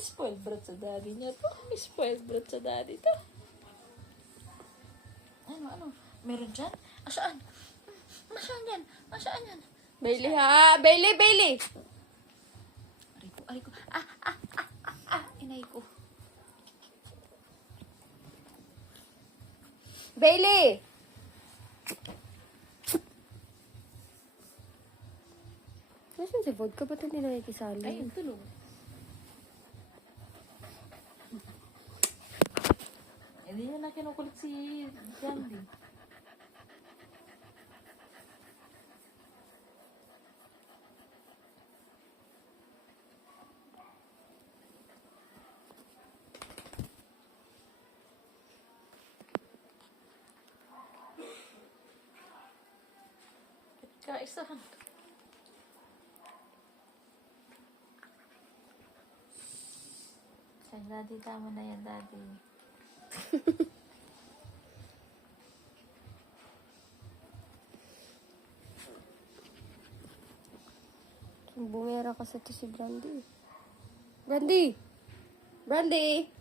Spoiled brat sa daddy niya to. Spoiled brat sa daddy to. Ano? Meron dyan? Asaan? Masaan yan? Masaan yan? Bailey ha! Bailey! Bailey! Aray ko. Inay ko. Bailey! Nasaan si vodka? Ba't hindi nakikisali? Ayun, tulog. Hindi niya na kinukulit si Jandy. Kaisahan. Say, daddy, tama na yan, daddy. Bumera kasi ito si Brandy. Brandy! Brandy!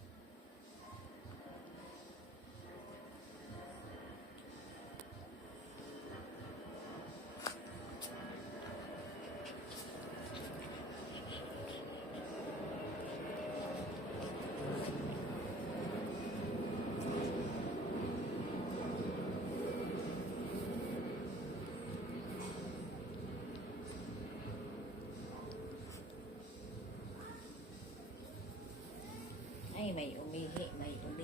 Ay, may umihi, may umihi.